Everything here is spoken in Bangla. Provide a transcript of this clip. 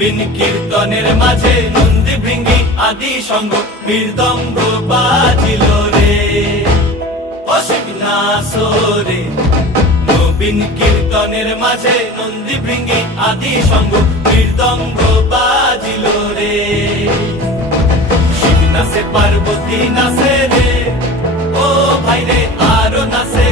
নবীন কীর্তনের মাঝে নন্দী ভৃঙ্গি আদি সঙ্গ মৃদঙ্গ বাজিল রে, অসীম নাসরে। নবীন কীর্তনের মাঝে নন্দী ভৃঙ্গি আদি সঙ্গ মৃদঙ্গ বাজিল রে। শিব নাচে পার্বতী নাচে রে, ও ভাই রে আরো নাচে